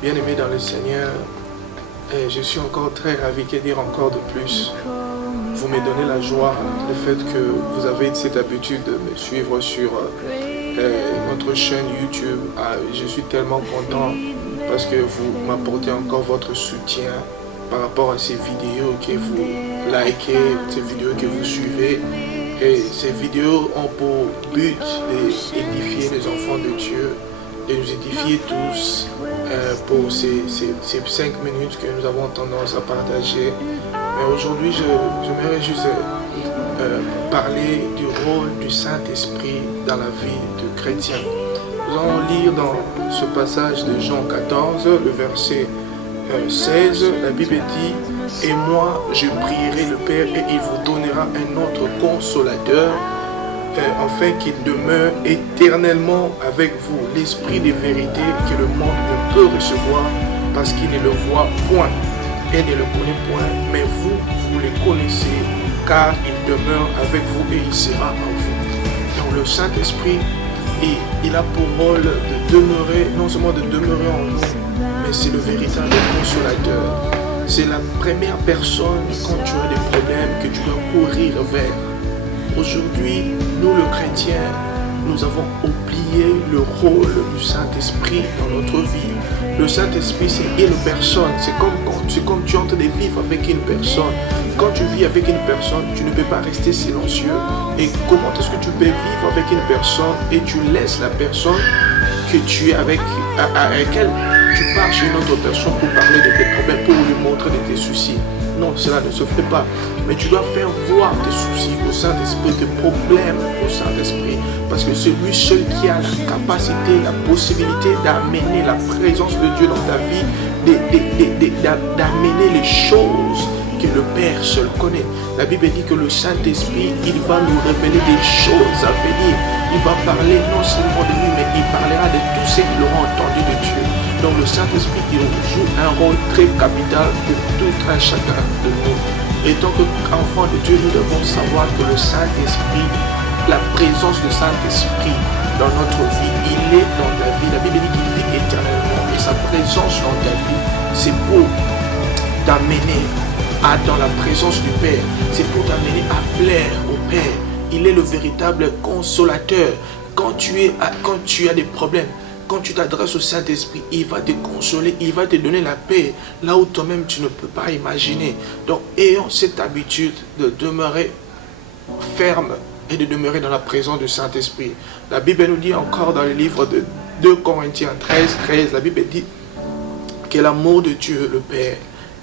Bien-aimé dans le Seigneur, je suis encore très ravi, que dire encore de plus. Vous me donnez la joie, le fait que vous avez cette habitude de me suivre sur notre chaîne YouTube. Je suis tellement content parce que vous m'apportez encore votre soutien par rapport à ces vidéos que vous likez, ces vidéos que vous suivez. Et ces vidéos ont pour but d'édifier les enfants de Dieu, de nous édifier tous pour ces 5 minutes que nous avons tendance à partager. Mais aujourd'hui, j'aimerais juste parler du rôle du Saint-Esprit dans la vie du chrétien. Nous allons lire dans ce passage de Jean 14, le verset 16, la Bible dit « Et moi, je prierai le Père et il vous donnera un autre consolateur, afin qu'il demeure éternellement avec vous, l'Esprit de vérité que le monde ne peut recevoir parce qu'il ne le voit point et ne le connaît point, mais vous, vous le connaissez car il demeure avec vous et il sera en vous. » Donc le Saint-Esprit, il a pour rôle de demeurer, non seulement de demeurer en nous, mais c'est le véritable consolateur. C'est la première personne quand tu as des problèmes que tu dois courir vers. Aujourd'hui, nous les chrétiens, nous avons oublié le rôle du Saint-Esprit dans notre vie. Le Saint-Esprit, c'est une personne. C'est comme tu es en train de vivre avec une personne. Quand tu vis avec une personne, tu ne peux pas rester silencieux. Et comment est-ce que tu peux vivre avec une personne et tu laisses la personne que tu es avec laquelle tu pars chez une autre personne pour parler de tes problèmes, pour lui montrer de tes soucis? Non, cela ne se fait pas. Mais tu dois faire voir tes soucis au Saint-Esprit, tes problèmes au Saint-Esprit. Parce que c'est lui seul qui a la capacité, la possibilité d'amener la présence de Dieu dans ta vie, d'amener les choses que le Père seul connaît. La Bible dit que le Saint-Esprit, il va nous révéler des choses à venir. Il va parler non seulement de lui, mais il parlera de tous ceux qui l'auront entendu de Dieu. Donc le Saint-Esprit, il joue un rôle très capital pour tout un chacun de nous. Et tant qu'enfants de Dieu, nous devons savoir que le Saint-Esprit, la présence du Saint-Esprit dans notre vie, il est dans ta vie. La Bible dit qu'il vit éternellement. Et sa présence dans ta vie, c'est pour t'amener dans la présence du Père. C'est pour t'amener à plaire au Père. Il est le véritable consolateur. Quand tu as des problèmes, quand tu t'adresses au Saint-Esprit, il va te consoler, il va te donner la paix, là où toi-même tu ne peux pas imaginer. Donc, ayons cette habitude de demeurer ferme et de demeurer dans la présence du Saint-Esprit. La Bible nous dit encore dans le livre de 2 Corinthiens 13, la Bible dit que l'amour de Dieu, le Père,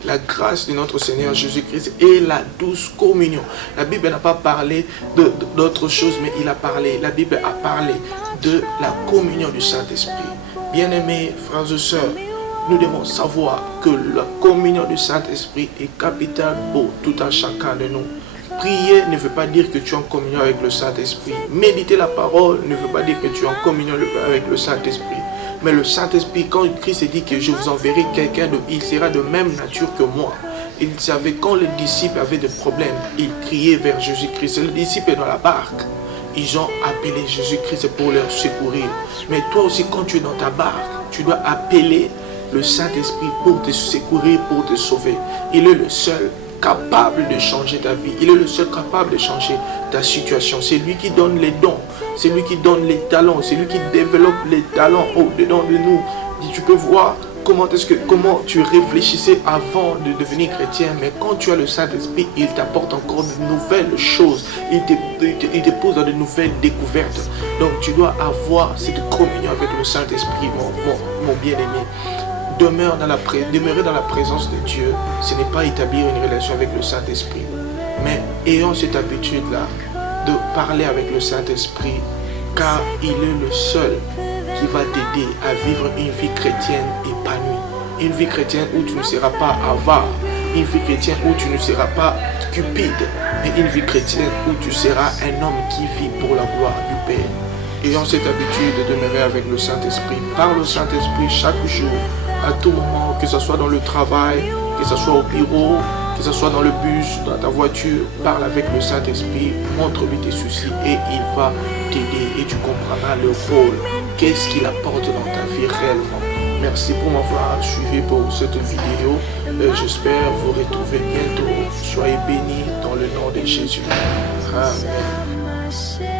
la grâce de notre Seigneur Jésus-Christ et la douce communion. La Bible n'a pas parlé d'autre chose, mais la Bible a parlé de la communion du Saint-Esprit. Bien-aimés frères et sœurs, nous devons savoir que la communion du Saint-Esprit est capitale pour tout un chacun de nous. Prier ne veut pas dire que tu es en communion avec le Saint-Esprit. Méditer la parole ne veut pas dire que tu es en communion avec le Saint-Esprit. Mais le Saint-Esprit, quand Christ dit que je vous enverrai quelqu'un, il sera de même nature que moi. Il savait quand les disciples avaient des problèmes, ils criaient vers Jésus-Christ. Les disciples dans la barque, ils ont appelé Jésus-Christ pour leur secourir. Mais toi aussi, quand tu es dans ta barque, tu dois appeler le Saint-Esprit pour te secourir, pour te sauver. Il est le seul capable de changer ta vie. Il est le seul capable de changer ta situation. C'est lui qui donne les dons. C'est lui qui donne les talents. C'est lui qui développe les talents au-dedans de nous. Tu peux voir comment tu réfléchissais avant de devenir chrétien. Mais quand tu as le Saint-Esprit, il t'apporte encore de nouvelles choses. Il te pose dans de nouvelles découvertes. Donc tu dois avoir cette communion avec le Saint-Esprit, mon bien-aimé. Demeurer dans la présence de Dieu, ce n'est pas établir une relation avec le Saint-Esprit. Mais ayons cette habitude-là de parler avec le Saint-Esprit, car il est le seul qui va t'aider à vivre une vie chrétienne épanouie. Une vie chrétienne où tu ne seras pas avare. Une vie chrétienne où tu ne seras pas cupide. Mais une vie chrétienne où tu seras un homme qui vit pour la gloire du Père. Ayons cette habitude de demeurer avec le Saint-Esprit. Parle au Saint-Esprit chaque jour, à tout moment, que ce soit dans le travail, que ce soit au bureau, que ce soit dans le bus, dans ta voiture. Parle avec le Saint-Esprit, montre-lui tes soucis et il va t'aider et tu comprendras le rôle. Qu'est-ce qu'il apporte dans ta vie réellement. Merci pour m'avoir suivi pour cette vidéo. J'espère vous retrouver bientôt. Soyez bénis dans le nom de Jésus. Amen.